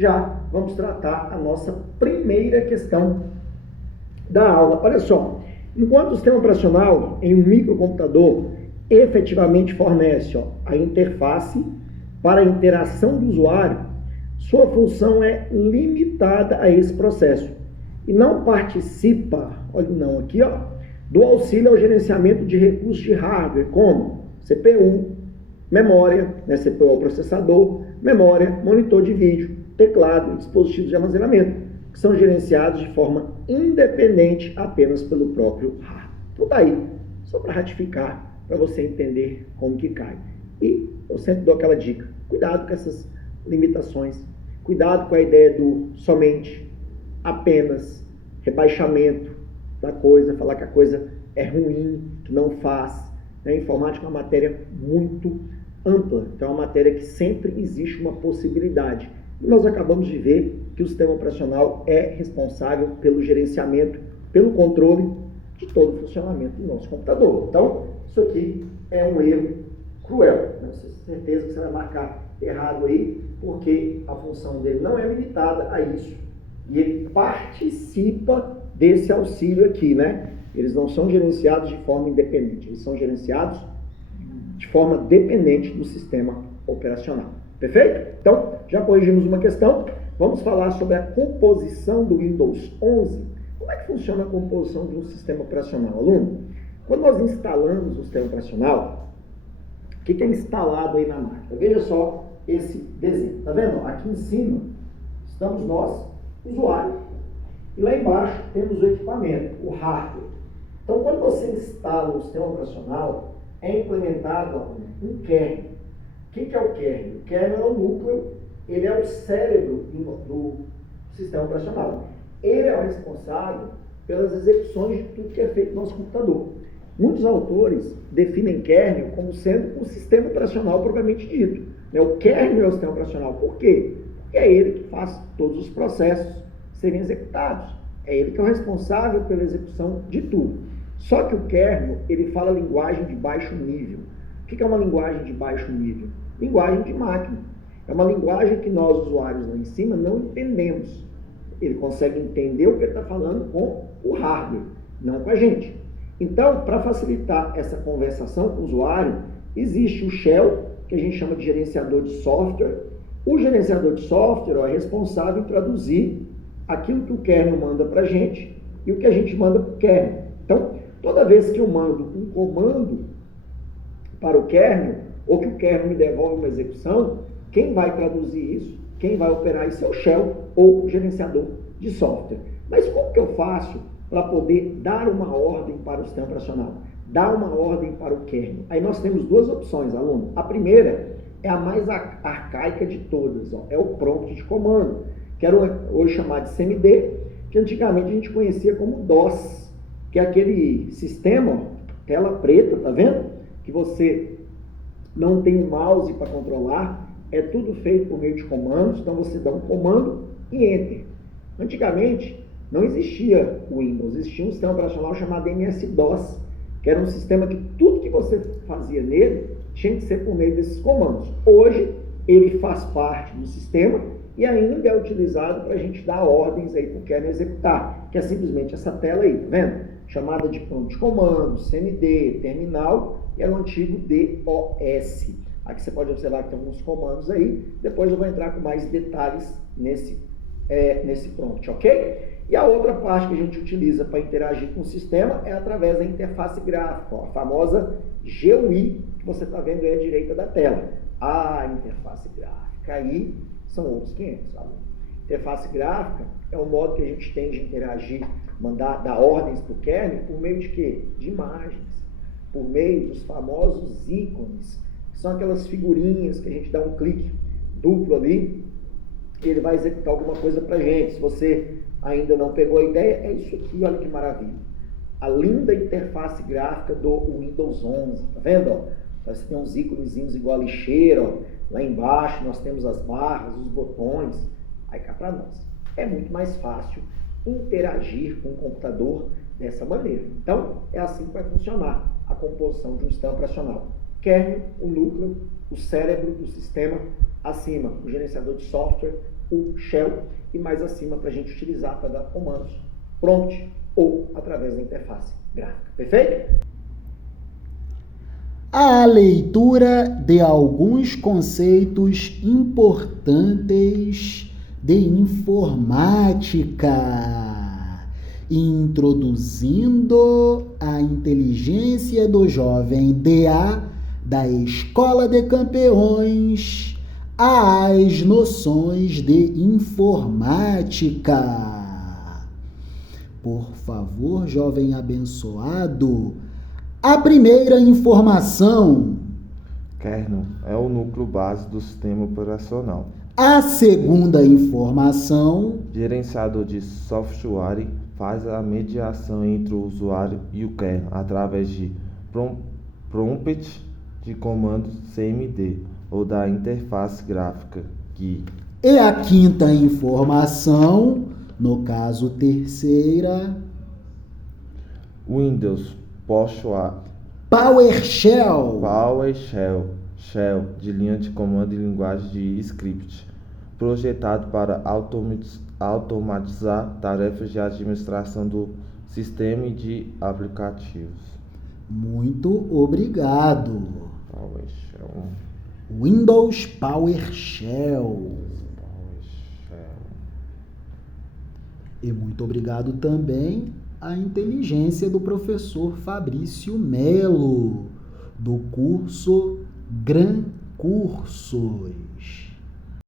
já vamos tratar a nossa primeira questão da aula. Olha só, enquanto o sistema operacional em um microcomputador efetivamente fornece a interface para a interação do usuário, sua função é limitada a esse processo e não participa, olha não aqui, do auxílio ao gerenciamento de recursos de hardware, como CPU, memória, CPU é o processador, memória, monitor de vídeo, teclado e dispositivos de armazenamento, que são gerenciados de forma independente apenas pelo próprio hardware. Então tá aí, só para ratificar, para você entender como que cai. E eu sempre dou aquela dica, cuidado com essas limitações, cuidado com a ideia do somente, apenas, rebaixamento da coisa, falar que a coisa é ruim, que não faz. Informática é uma matéria muito ampla, então é uma matéria que sempre existe uma possibilidade. E nós acabamos de ver que o sistema operacional é responsável pelo gerenciamento, pelo controle de todo o funcionamento do nosso computador. Então, isso aqui é um erro cruel. Tenho certeza que você vai marcar errado aí, porque a função dele não é limitada a isso. E ele participa desse auxílio aqui, né? Eles não são gerenciados de forma independente, eles são gerenciados de forma dependente do sistema operacional. Perfeito? Então, já corrigimos uma questão. Vamos falar sobre a composição do Windows 11. Como é que funciona a composição de um sistema operacional, aluno? Quando nós instalamos o sistema operacional, o que é instalado aí na máquina? Veja só esse desenho. Está vendo? Aqui em cima estamos nós, usuário, e lá embaixo temos o equipamento, o hardware. Então, quando você instala o sistema operacional, é implementado um kernel. O que é o kernel? O kernel é o núcleo, ele é o cérebro do sistema operacional. Ele é o responsável pelas execuções de tudo que é feito no nosso computador. Muitos autores definem kernel como sendo o sistema operacional propriamente dito. O kernel é o sistema operacional. Por quê? Porque é ele que faz todos os processos serem executados. É ele que é o responsável pela execução de tudo. Só que o kernel, ele fala linguagem de baixo nível. O que é uma linguagem de baixo nível? Linguagem de máquina. É uma linguagem que nós, usuários lá em cima, não entendemos. Ele consegue entender o que ele está falando com o hardware, não com a gente. Então, para facilitar essa conversação com o usuário, existe o shell, que a gente chama de gerenciador de software. O gerenciador de software é responsável em traduzir aquilo que o kernel manda para a gente e o que a gente manda para o kernel. Então, toda vez que eu mando um comando para o kernel, ou que o kernel me devolve uma execução, quem vai traduzir isso, quem vai operar isso é o shell ou o gerenciador de software. Mas como que eu faço para poder dar uma ordem para o sistema operacional? Dar uma ordem para o kernel? Aí nós temos duas opções, aluno. A primeira é a mais arcaica de todas, é o prompt de comando. Quero hoje chamar de CMD, que antigamente a gente conhecia como DOS, que é aquele sistema, tela preta, tá vendo? Que você não tem um mouse para controlar, é tudo feito por meio de comandos, então você dá um comando e Enter. Antigamente não existia o Windows, existia um sistema operacional chamado MS-DOS, que era um sistema que tudo que você fazia nele tinha que ser por meio desses comandos. Hoje ele faz parte do sistema e ainda é utilizado para a gente dar ordens aí para o kernel executar, que é simplesmente essa tela aí, tá vendo? Chamada de prompt de comando, CMD, terminal, e era o antigo DOS. Aqui você pode observar que tem alguns comandos aí, depois eu vou entrar com mais detalhes nesse prompt, ok? E a outra parte que a gente utiliza para interagir com o sistema é através da interface gráfica, a famosa GUI, que você está vendo aí à direita da tela. A interface gráfica aí são outros 500, sabe? Interface gráfica é o modo que a gente tem de interagir, dar ordens para o kernel por meio de quê? De imagens, por meio dos famosos ícones, que são aquelas figurinhas que a gente dá um clique duplo ali e ele vai executar alguma coisa para a gente. Se você ainda não pegou a ideia, é isso aqui, olha que maravilha. A linda interface gráfica do Windows 11, tá vendo? Ó? Você tem uns íconezinhos igual a lixeira, ó. Lá embaixo nós temos as barras, os botões, aí cá para nós. É muito mais fácil interagir com o computador dessa maneira. Então, é assim que vai funcionar a composição de um sistema operacional. Kernel, o núcleo, o cérebro do sistema, acima o gerenciador de software, o shell, e mais acima para a gente utilizar para dar comandos prompt ou através da interface gráfica. Perfeito? A leitura de alguns conceitos importantes de informática, introduzindo a inteligência do jovem DA da Escola de Campeões às noções de informática. Por favor, jovem abençoado, a primeira informação. Kernel é o núcleo base do sistema operacional. A segunda informação. Gerenciador de software faz a mediação entre o usuário e o kernel através de prompt de comando CMD ou da interface gráfica GUI. E a quinta informação, no caso terceira. Windows PowerShell. Shell de linha de comando e linguagem de script, projetado para automatizar tarefas de administração do sistema e de aplicativos. Muito obrigado. PowerShell. Windows PowerShell. E muito obrigado também à inteligência do professor Fabrício Melo, do curso Gran Cursos.